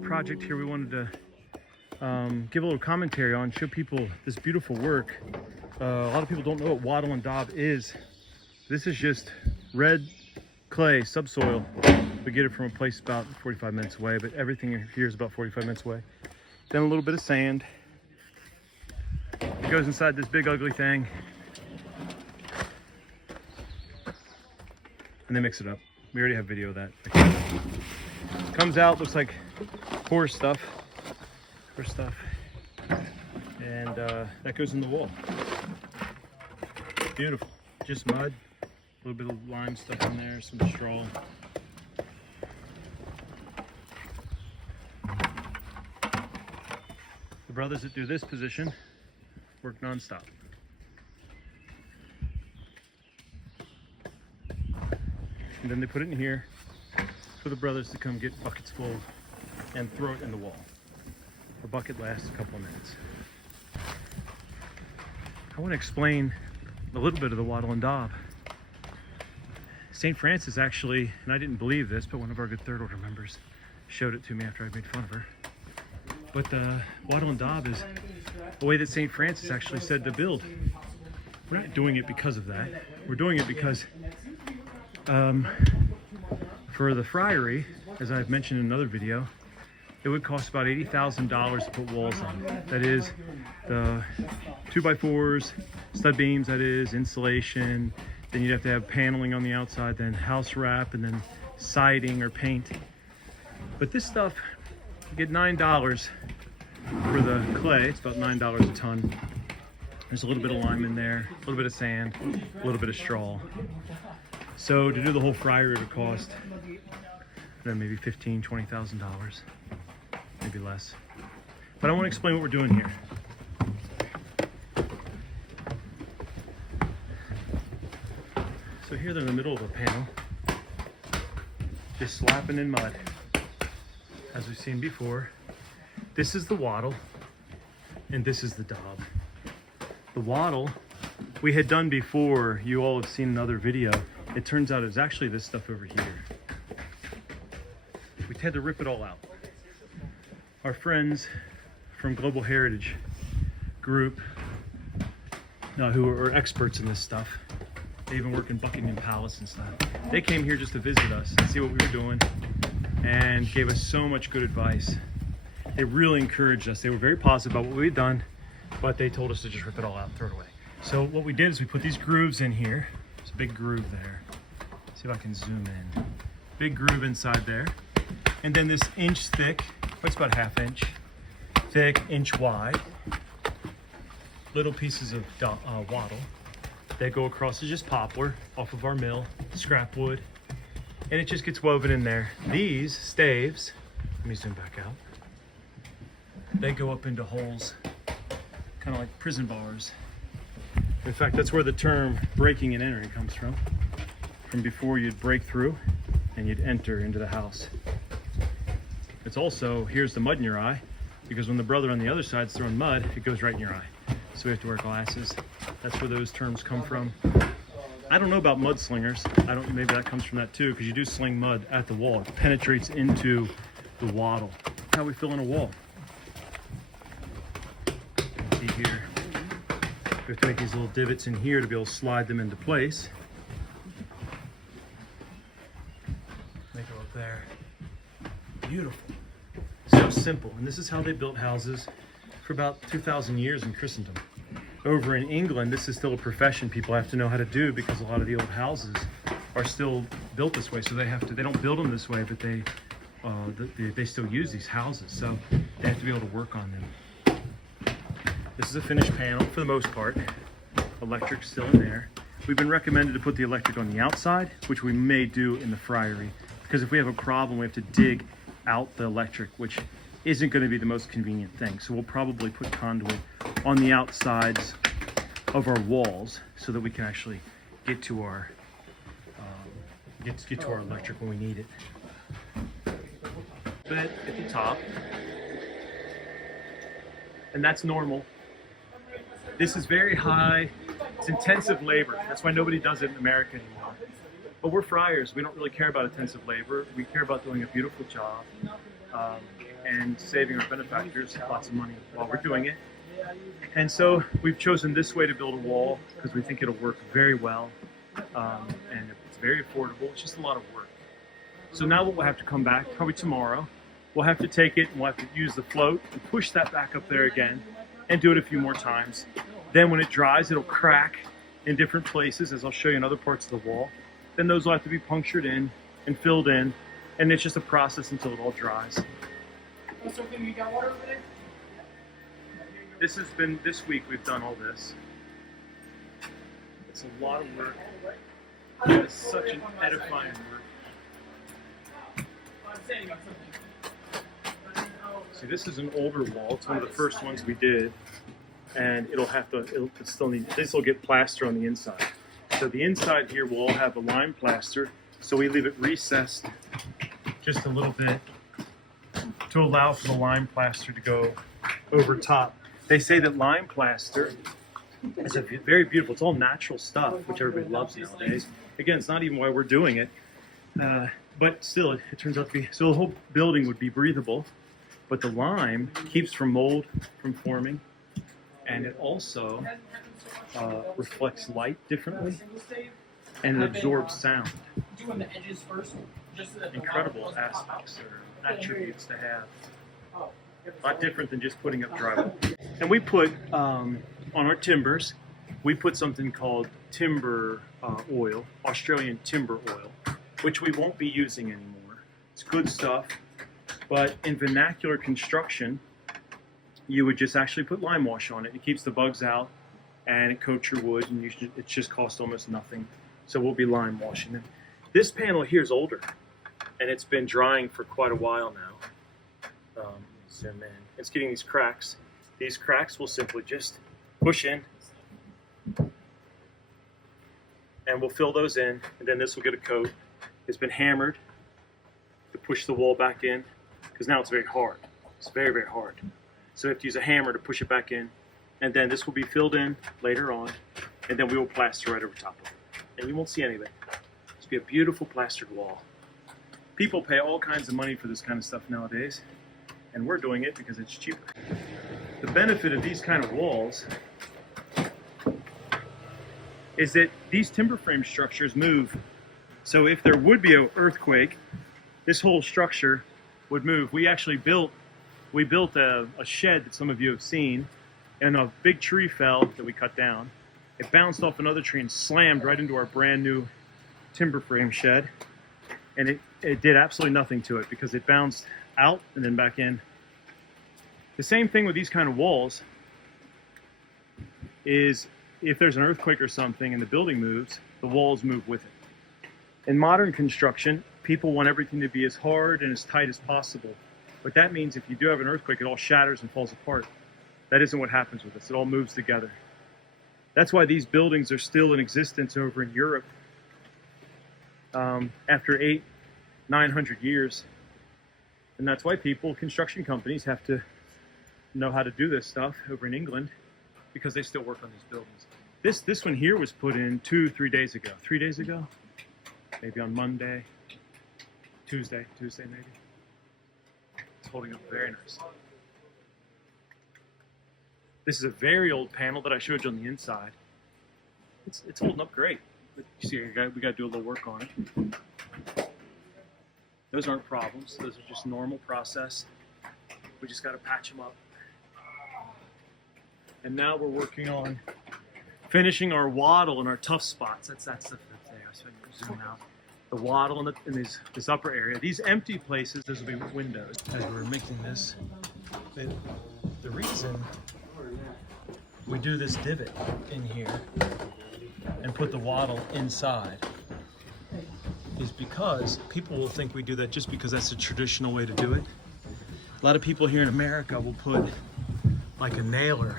Project here we wanted to give a little commentary on, show people this beautiful work. A lot of people don't know what Wattle and Daub is. This is just red clay subsoil. We get it from a place about 45 minutes away, but everything here is about 45 minutes away. Then a little bit of sand. It goes inside this big ugly thing, and they mix it up. We already have video of that. Comes out, looks like horse stuff, and that goes in the wall. Beautiful. Just mud, a little bit of lime stuff in there, some straw. The brothers that do this position work non-stop. And then they put it in here for the brothers to come get buckets full and throw it in the wall. The bucket lasts a couple of minutes. I want to explain a little bit of the Wattle and Daub. St. Francis actually, and I didn't believe this, but one of our good third order members showed it to me after I made fun of her. But the Wattle and Daub is a way that St. Francis actually said to build. We're not doing it because of that. We're doing it because for the friary, as I've mentioned in another video, it would cost about $80,000 to put walls on. That is the 2x4s, stud beams, that is insulation. Then you'd have to have paneling on the outside, then house wrap, and then siding or paint. But this stuff, you get $9 for the clay. It's about $9 a ton. There's a little bit of lime in there, a little bit of sand, a little bit of straw. So to do the whole friary would cost then maybe $15,000, $20,000, maybe less. But I want to explain what we're doing here. So here they're in the middle of a panel, just slapping in mud. As we've seen before, this is the wattle and this is the daub. The wattle we had done before, you all have seen another video. It turns out it's actually this stuff over here. We had to rip it all out. Our friends from Global Heritage Group, who are experts in this stuff, they even work in Buckingham Palace and stuff. They came here just to visit us and see what we were doing and gave us so much good advice. They really encouraged us. They were very positive about what we had done, but they told us to just rip it all out and throw it away. So what we did is we put these grooves in here. There's a big groove there. See if I can zoom in. Big groove inside there. And then this inch thick, it's about a ½ inch thick, inch wide, little pieces of wattle that go across. It's just poplar off of our mill, scrap wood, and it just gets woven in there. These staves, let me zoom back out, they go up into holes, kind of like prison bars. In fact, that's where the term breaking and entering comes from before you'd break through and you'd enter into the house. It's also, here's the mud in your eye, because when the brother on the other side's throwing mud, it goes right in your eye. So we have to wear glasses. That's where those terms come from. I don't know about mudslingers. Maybe that comes from that too, because you do sling mud at the wall. It penetrates into the wattle. That's how we fill in a wall. See here, we have to make these little divots in here to be able to slide them into place. Make it up there. Beautiful. So simple. And this is how they built houses for about 2,000 years in Christendom. Over in England, this is still a profession people have to know how to do, because a lot of the old houses are still built this way. So they don't build them this way, but they still use these houses. So they have to be able to work on them. This is a finished panel for the most part. Electric's still in there. We've been recommended to put the electric on the outside, which we may do in the friary, because if we have a problem, we have to dig out the electric, which isn't going to be the most convenient thing. So we'll probably put conduit on the outsides of our walls so that we can actually get to our get to our electric when we need it. Bit at the top, and that's normal. This is very high. It's intensive labor. That's why nobody does it in America anymore. But we're friars. We don't really care about intensive labor. We care about doing a beautiful job and saving our benefactors lots of money while we're doing it. And so we've chosen this way to build a wall because we think it'll work very well, and it's very affordable. It's just a lot of work. So now we'll have to come back, probably tomorrow. We'll have to take it and we'll have to use the float and push that back up there again and do it a few more times. Then when it dries, it'll crack in different places, as I'll show you in other parts of the wall. Then those will have to be punctured in and filled in, and it's just a process until it all dries. You got water over there? This has been, this week we've done all this. It's a lot of work. It's such an edifying work. See, this is an older wall. It's one of the first ones we did, and this will get plaster on the inside. So the inside here will all have a lime plaster, so we leave it recessed just a little bit to allow for the lime plaster to go over top. They say that lime plaster is very beautiful. It's all natural stuff, which everybody loves nowadays. Again, it's not even why we're doing it, but still, it turns out to be, so the whole building would be breathable. But the lime keeps from mold from forming, and it also reflects light differently, and it absorbs sound. Incredible aspects or attributes to have. A lot different than just putting up drywall. And we put, on our timbers, we put something called timber oil, Australian timber oil, which we won't be using anymore. It's good stuff. But in vernacular construction, you would just actually put lime wash on it. It keeps the bugs out, and it coats your wood, and it just costs almost nothing. So we'll be lime washing it. This panel here is older, and it's been drying for quite a while now. Zoom in. It's getting these cracks. These cracks will simply just push in, and we'll fill those in, and then this will get a coat. It's been hammered to push the wall back in, because now it's very hard. It's very, very hard. So we have to use a hammer to push it back in, and then this will be filled in later on, and then we will plaster right over top of it. And you won't see any of it. It's be a beautiful plastered wall. People pay all kinds of money for this kind of stuff nowadays, and we're doing it because it's cheaper. The benefit of these kind of walls is that these timber frame structures move. So if there would be an earthquake, this whole structure would move. We built a shed that some of you have seen, and a big tree fell that we cut down. It bounced off another tree and slammed right into our brand new timber frame shed, and it did absolutely nothing to it because it bounced out and then back in. The same thing with these kind of walls is if there's an earthquake or something and the building moves, the walls move with it. In modern construction, people want everything to be as hard and as tight as possible. But that means if you do have an earthquake, it all shatters and falls apart. That isn't what happens with this. It all moves together. That's why these buildings are still in existence over in Europe after 800-900 years. And that's why construction companies have to know how to do this stuff over in England, because they still work on these buildings. This one here was put in 2-3 days ago. 3 days ago? Maybe on Monday. Tuesday maybe. It's holding up very nice. This is a very old panel that I showed you on the inside. It's holding up great. But you see, we got to do a little work on it. Those aren't problems. Those are just normal process. We just got to patch them up. And now we're working on finishing our wattle and our tough spots. That's the thing. So zoom out. The wattle in this upper area. These empty places, those will be windows. As we're making this, the reason we do this divot in here and put the wattle inside is because people will think we do that just because that's the traditional way to do it. A lot of people here in America will put like a nailer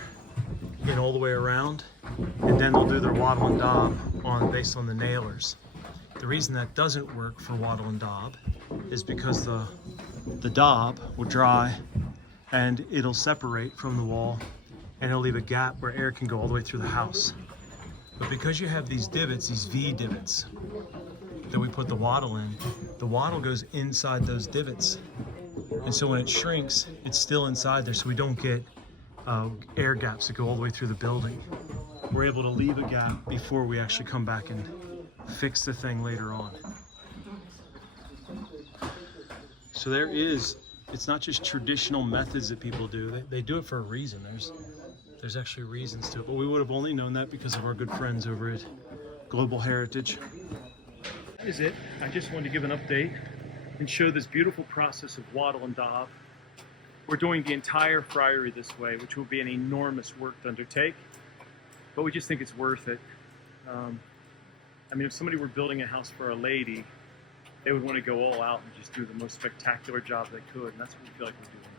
in all the way around, and then they'll do their wattle and daub based on the nailers. The reason that doesn't work for wattle and daub is because the daub will dry and it'll separate from the wall, and it'll leave a gap where air can go all the way through the house. But because you have these divots, these V divots that we put the wattle in, the wattle goes inside those divots. And so when it shrinks, it's still inside there, so we don't get air gaps that go all the way through the building. We're able to leave a gap before we actually come back and fix the thing later on. So there is, it's not just traditional methods that people do. They do it for a reason. There's actually reasons to it, but we would have only known that because of our good friends over at Global Heritage. That is it. I just wanted to give an update and show this beautiful process of wattle and daub. We're doing the entire friary this way, which will be an enormous work to undertake, but we just think it's worth it. I mean, if somebody were building a house for a lady, they would want to go all out and just do the most spectacular job they could, and that's what we feel like we're doing.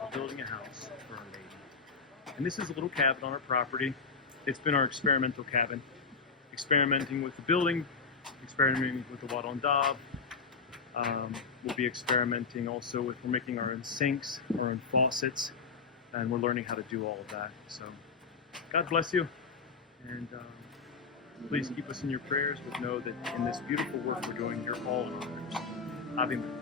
We're building a house for a lady. And this is a little cabin on our property. It's been our experimental cabin. Experimenting with the building, experimenting with the wattle and daub. We'll be experimenting also with, we're making our own sinks, our own faucets, and we're learning how to do all of that. So, God bless you, and please keep us in your prayers, but know that in this beautiful work we're doing, you're all in others. Ave Maria.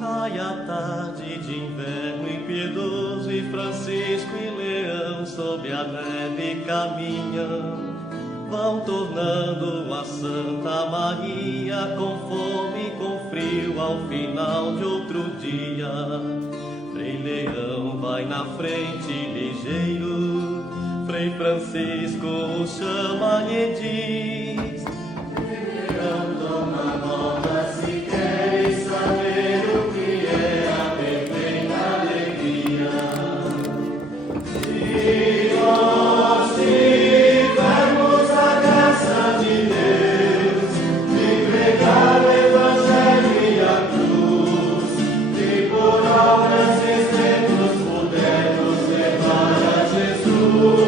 Cai a tarde de inverno impiedoso e Francisco e Leão sob a neve caminham. Vão tornando a Santa Maria com fome e com frio ao final de outro dia. Frei Leão vai na frente ligeiro, Frei Francisco o chama e diz: Leão, toma nota se queres saber o que é a perfeita alegria. Se nós tivermos a graça de Deus de pregar o Evangelho e a cruz, e por obras exemplos pudermos levar a Jesus.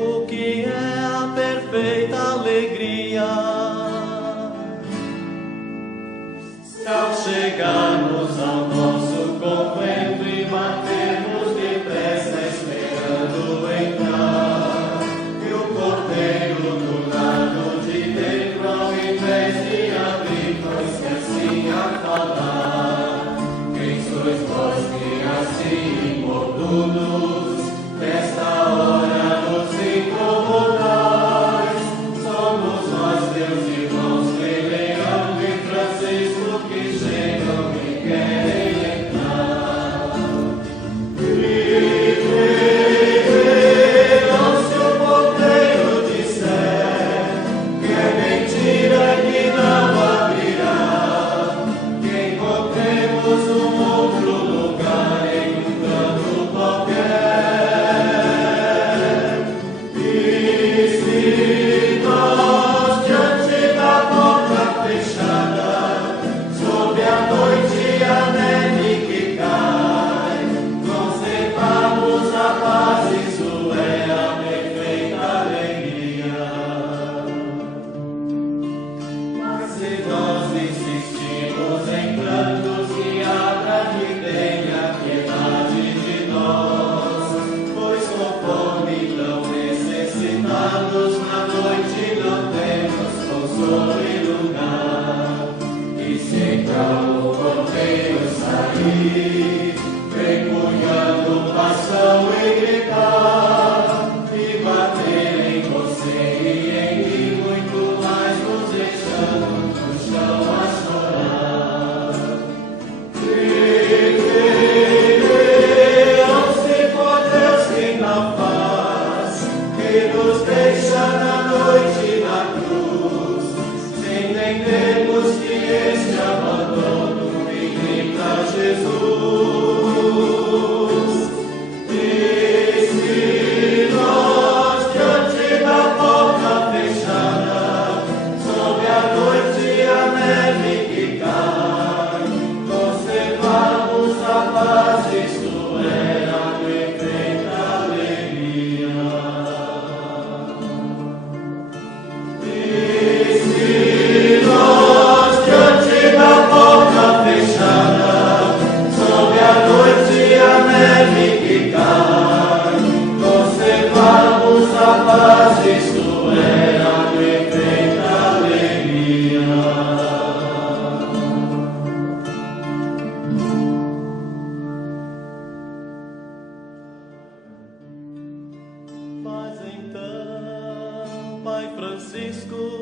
O que é a perfeita alegria? Ao chegarmos ao nosso convento e batermos depressa esperando entrar, e o cordeiro do lado de dentro, ao invés de abrir, põe-se assim a falar: quem sois vós que assim importunos nesta hora nos incomodais? Somos nós, teus irmãos, Frei Leão e Francisco, que chegam e querem entrar. E verão-se o Francisco